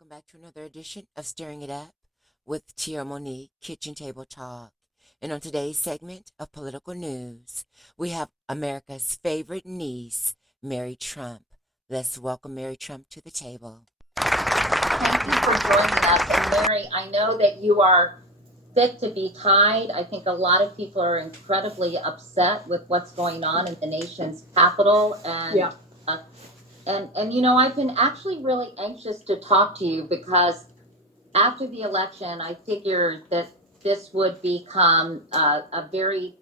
Welcome back to another edition of Stirring It Up with Tia Monique Kitchen Table Talk. And on today's segment of political news, we have America's favorite niece, Mary Trump. Let's welcome Mary Trump to the table. Thank you for joining us. And Mary, I know that you are fit to be tied. I think a lot of people are incredibly upset with what's going on in the nation's capital. And uh, I've been actually really anxious to talk to you because after the election, I figured that this would become a very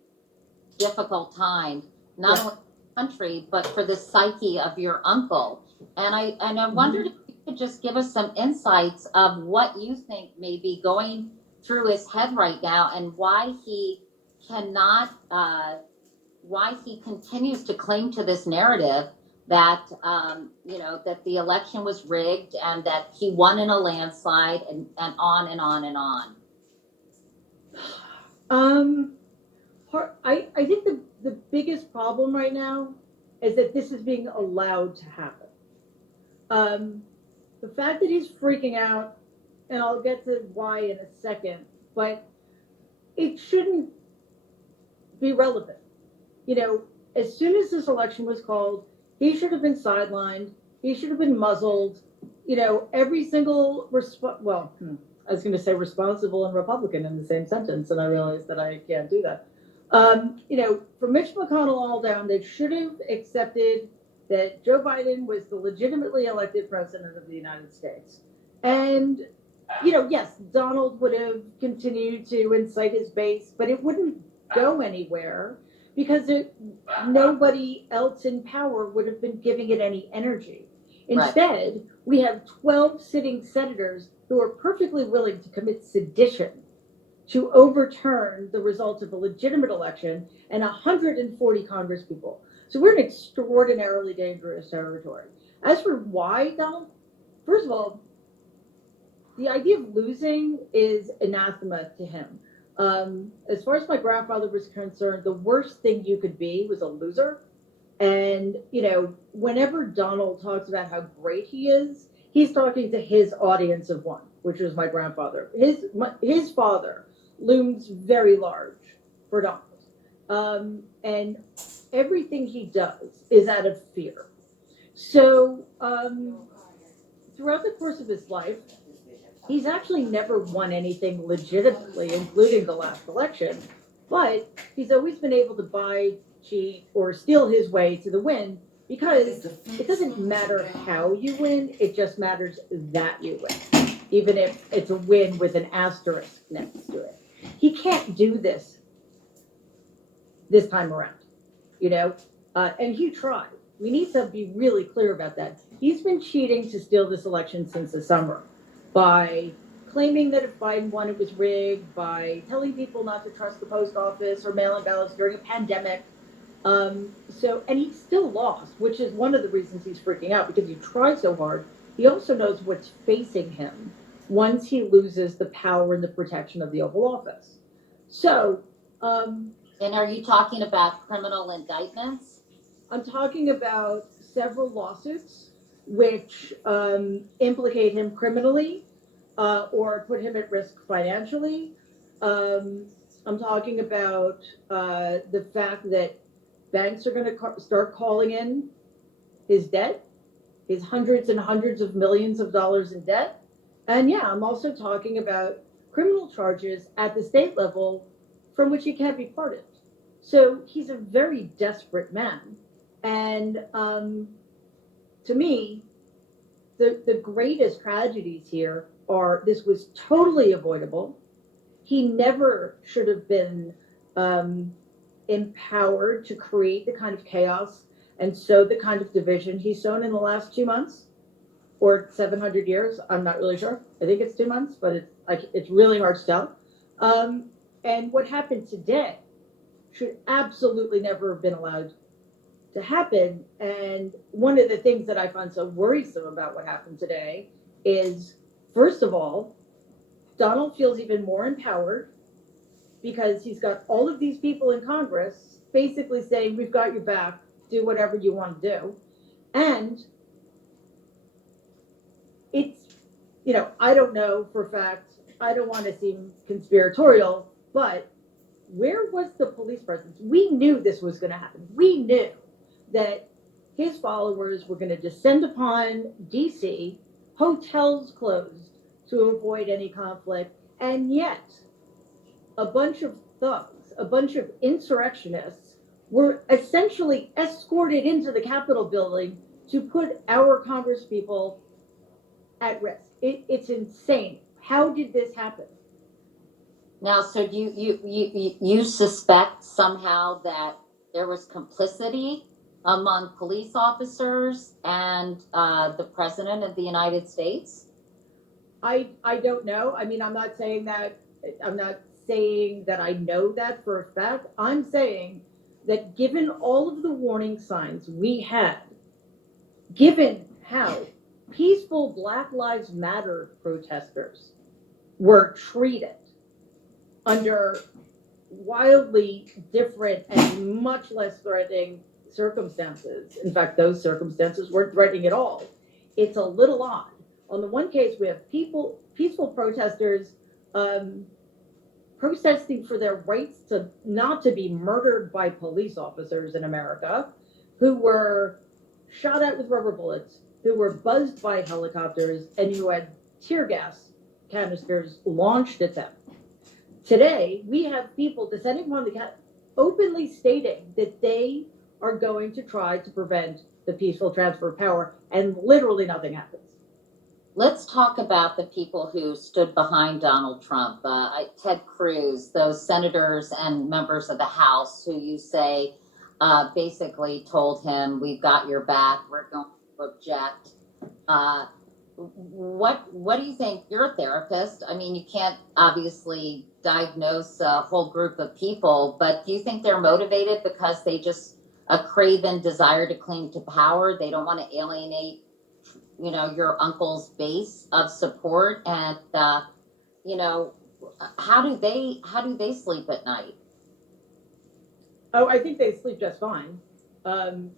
difficult time, not only for the country, but for the psyche of your uncle. And I wondered if you could just give us some insights of what you think may be going through his head right now and why he cannot, why he continues to cling to this narrative that, that the election was rigged and that he won in a landslide and on and on and on. I think the biggest problem right now is that this is being allowed to happen. The fact that he's freaking out, and I'll get to why in a second, but it shouldn't be relevant. As soon as this election was called, he should have been sidelined. He should have been muzzled. Every single I was going to say responsible and Republican in the same sentence, and I realized that I can't do that. From Mitch McConnell all down, they should have accepted that Joe Biden was the legitimately elected president of the United States. And, yes, Donald would have continued to incite his base, but it wouldn't go anywhere because nobody else in power would have been giving it any energy. Instead, we have 12 sitting senators who are perfectly willing to commit sedition to overturn the result of a legitimate election and 140 congresspeople. So we're in extraordinarily dangerous territory. As for why, Donald, first of all, the idea of losing is anathema to him. As far as my grandfather was concerned, the worst thing you could be was a loser. And, whenever Donald talks about how great he is, he's talking to his audience of one, which was my grandfather. His father looms very large for Donald. And everything he does is out of fear. So throughout the course of his life, he's actually never won anything legitimately, including the last election, but he's always been able to buy, cheat, or steal his way to the win because it doesn't matter how you win, it just matters that you win, even if it's a win with an asterisk next to it. He can't do this time around, and he tried. We need to be really clear about that. He's been cheating to steal this election since the summer by claiming that if Biden won, it was rigged, by telling people not to trust the post office or mail-in ballots during a pandemic. And he still lost, which is one of the reasons he's freaking out, because he tried so hard. He also knows what's facing him once he loses the power and the protection of the Oval Office. So, and are you talking about criminal indictments? I'm talking about several lawsuits which implicate him criminally or put him at risk financially. I'm talking about the fact that banks are going to start calling in his debt, his hundreds and hundreds of millions of dollars in debt. And I'm also talking about criminal charges at the state level from which he can't be pardoned. So he's a very desperate man. And to me, the greatest tragedies here are this was totally avoidable. He never should have been empowered to create the kind of chaos and sow the kind of division he's sown in the last 2 months or 700 years. I'm not really sure. I think it's 2 months, but it's really hard to tell. And what happened today should absolutely never have been allowed to happen. And one of the things that I find so worrisome about what happened today is, first of all, Donald feels even more empowered because he's got all of these people in Congress basically saying, we've got your back, do whatever you want to do. And it's I don't know for a fact. I don't want to seem conspiratorial, but where was the police presence? We knew this was going to happen. We knew that his followers were going to descend upon DC, hotels closed to avoid any conflict, and yet a bunch of thugs, a bunch of insurrectionists were essentially escorted into the Capitol building to put our congresspeople at risk. It's insane. How did this happen? Now, so do you suspect somehow that there was complicity among police officers and the president of the United States? I don't know. I mean, I'm not saying that. I'm not saying that I know that for a fact. I'm saying that given all of the warning signs we had, given how peaceful Black Lives Matter protesters were treated under wildly different and much less threatening circumstances. In fact, those circumstances weren't threatening at all. It's a little odd. On the one case, we have peaceful protesters protesting for their rights to not to be murdered by police officers in America, who were shot at with rubber bullets, who were buzzed by helicopters, and who had tear gas canisters launched at them. Today, we have people descending upon the openly stating that they are going to try to prevent the peaceful transfer of power, and literally nothing happens. Let's talk about the people who stood behind Donald Trump, Ted Cruz, those senators and members of the House who you say basically told him, "We've got your back, we're going to object." What do you think? You're a therapist. I mean, you can't obviously diagnose a whole group of people, but do you think they're motivated because they just a craven desire to cling to power? They don't want to alienate your uncle's base of support, and how do they sleep at night? Oh, I think they sleep just fine,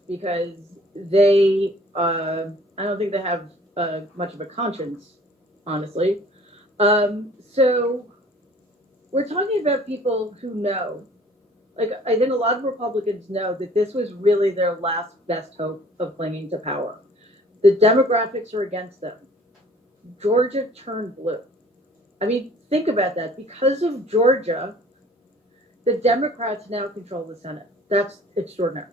because they I don't think they have much of a conscience, honestly. So we're talking about people who know, like, I think a lot of Republicans know that this was really their last best hope of clinging to power. The demographics are against them. Georgia turned blue. I mean, think about that. Because of Georgia, the Democrats now control the Senate. That's extraordinary.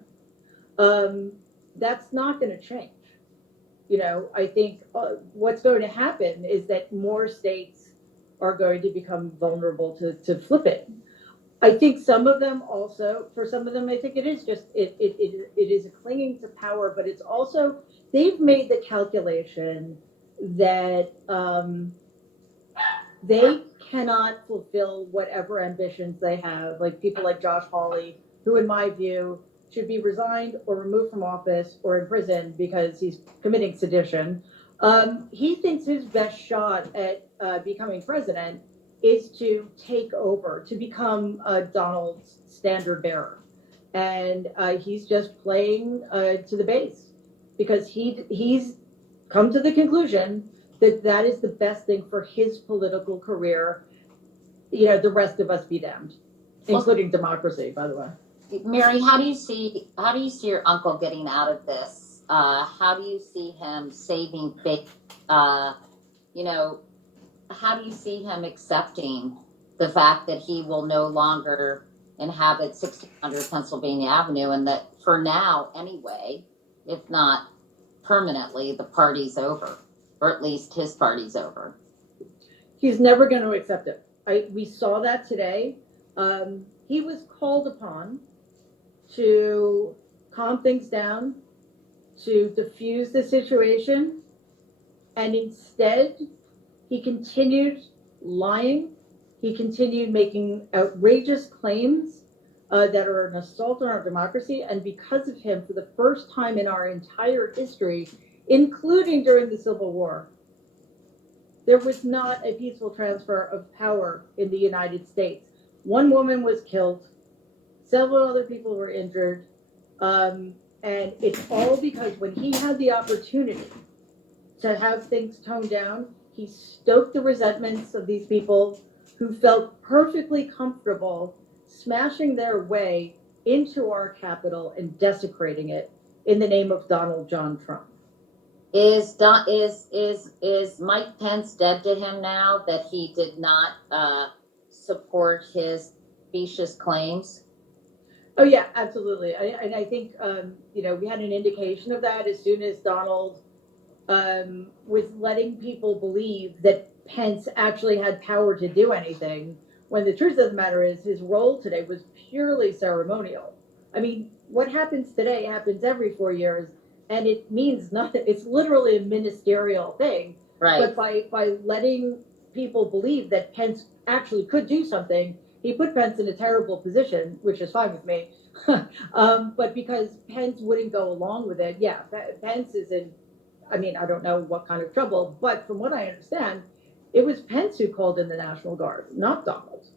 That's not going to change. I think what's going to happen is that more states are going to become vulnerable to flipping. I think some of them also, for some of them, I think it is just, it is a clinging to power, but it's also, they've made the calculation that they cannot fulfill whatever ambitions they have, like people like Josh Hawley, who in my view should be resigned or removed from office or imprisoned because he's committing sedition. He thinks his best shot at becoming president is to take over, to become Donald's standard bearer. And he's just playing to the base because he's come to the conclusion that that is the best thing for his political career. The rest of us be damned, including democracy, by the way. Mary, how do you see your uncle getting out of this? How do you see him saving face? How do you see him accepting the fact that he will no longer inhabit 1600 Pennsylvania Avenue, and that for now, anyway, if not permanently, the party's over, or at least his party's over? He's never going to accept it. We saw that today. He was called upon to calm things down, to diffuse the situation, and instead he continued lying. He continued making outrageous claims that are an assault on our democracy. And because of him, for the first time in our entire history, including during the Civil War, there was not a peaceful transfer of power in the United States. One woman was killed. Several other people were injured. And it's all because when he had the opportunity to have things toned down, he stoked the resentments of these people who felt perfectly comfortable smashing their way into our Capitol and desecrating it in the name of Donald John Trump. Is Mike Pence dead to him now that he did not support his specious claims? Oh yeah, absolutely. And I think we had an indication of that as soon as Donald was letting people believe that Pence actually had power to do anything, when the truth of the matter is his role today was purely ceremonial. I mean, what happens today happens every 4 years, and it means nothing. It's literally a ministerial thing. Right. But by letting people believe that Pence actually could do something, he put Pence in a terrible position, which is fine with me. But because Pence wouldn't go along with it, yeah, Pence is in, I mean, I don't know what kind of trouble, but from what I understand, it was Pence who called in the National Guard, not Donald.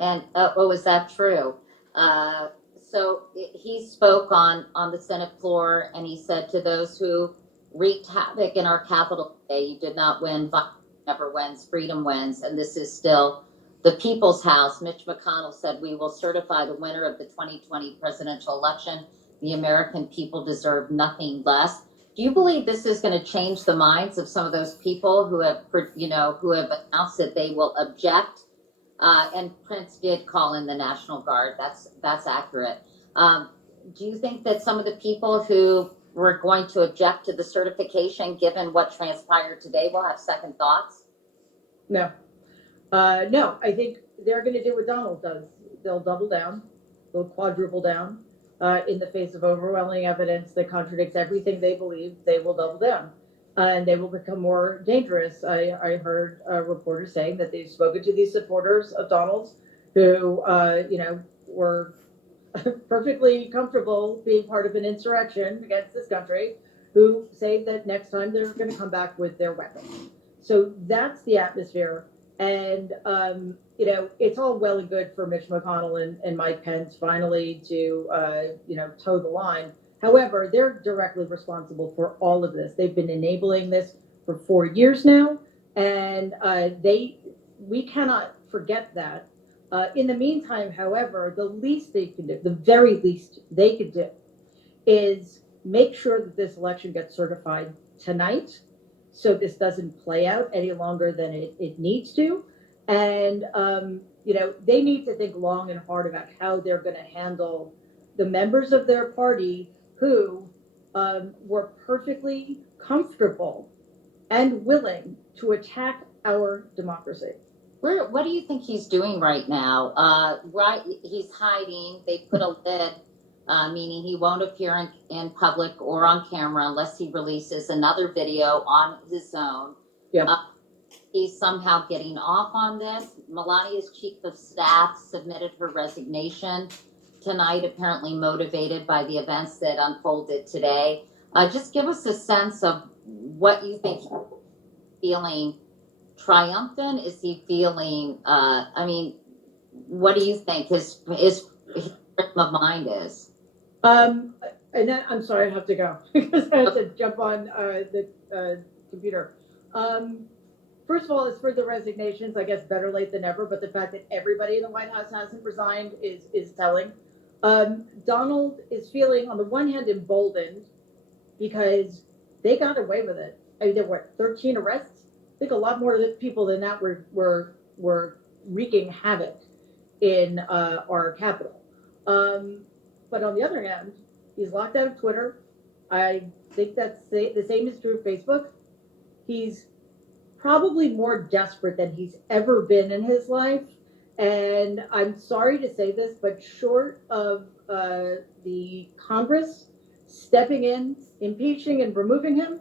And is that true? So he spoke on the Senate floor, and he said to those who wreaked havoc in our Capitol today, you did not win. Violence never wins. Freedom wins. And this is still the people's house. Mitch McConnell said, we will certify the winner of the 2020 presidential election. The American people deserve nothing less. Do you believe this is going to change the minds of some of those people who have announced that they will object? And Prince did call in the National Guard. That's accurate. Do you think that some of the people who were going to object to the certification, given what transpired today, will have second thoughts? No. No, I think they're going to do what Donald does. They'll double down, they'll quadruple down. In the face of overwhelming evidence that contradicts everything they believe, they will double down. And they will become more dangerous. I heard reporters saying that they've spoken to these supporters of Donald's who, were perfectly comfortable being part of an insurrection against this country, who say that next time they're going to come back with their weapons. So that's the atmosphere. And, it's all well and good for Mitch McConnell and Mike Pence finally to, toe the line. However, they're directly responsible for all of this. They've been enabling this for 4 years now, and we cannot forget that. In the meantime, however, the least they can do, the very least they could do, is make sure that this election gets certified tonight, so this doesn't play out any longer than it needs to. And, they need to think long and hard about how they're going to handle the members of their party who were perfectly comfortable and willing to attack our democracy. What do you think he's doing right now? He's hiding. They put a lid, meaning he won't appear in public or on camera unless he releases another video on his own. Yeah. He's somehow getting off on this. Melania's chief of staff submitted her resignation tonight, apparently motivated by the events that unfolded today. Just give us a sense of what you think he's feeling. Triumphant? Is he feeling, what do you think his frame of mind is? And then, I'm sorry, I have to go because I have to jump on the computer. First of all, as for the resignations, I guess better late than never, but the fact that everybody in the White House hasn't resigned is telling. Donald is feeling, on the one hand, emboldened because they got away with it. I mean, there were 13 arrests. I think a lot more people than that were wreaking havoc in our Capitol. But on the other hand, he's locked out of Twitter. I think that's the same is true of Facebook. He's probably more desperate than he's ever been in his life. And I'm sorry to say this, but short of the Congress stepping in, impeaching and removing him,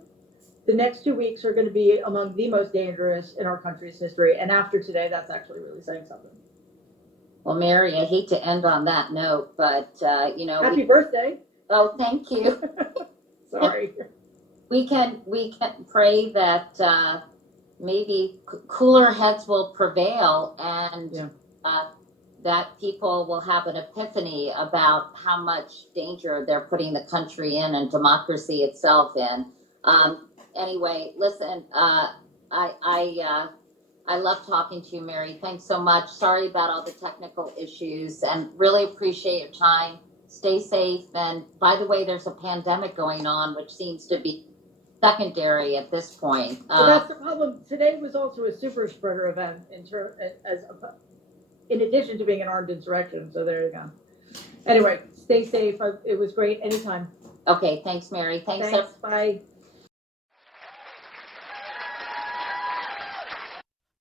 the next 2 weeks are going to be among the most dangerous in our country's history. And after today, that's actually really saying something. Well, Mary, I hate to end on that note, but, Happy birthday. Oh, thank you. Sorry. We can pray that maybe cooler heads will prevail, and that people will have an epiphany about how much danger they're putting the country in and democracy itself in. Anyway, listen, I love talking to you, Mary. Thanks so much. Sorry about all the technical issues, and really appreciate your time. Stay safe. And by the way, there's a pandemic going on, which seems to be secondary at this point. Well, that's the problem. Today was also a super spreader event in addition to being an armed insurrection. So there you go. Anyway, stay safe. It was great. Anytime. Okay. Thanks, Mary. Thanks. Bye.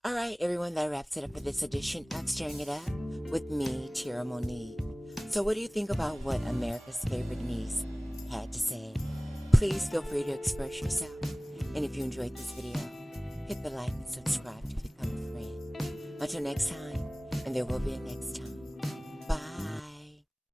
All right, everyone, that wraps it up for this edition of Stirring It Up with me, Tira Monique. So what do you think about what America's favorite niece had to say? Please feel free to express yourself. And if you enjoyed this video, hit the like and subscribe to become a friend. Until next time, and there will be a next time.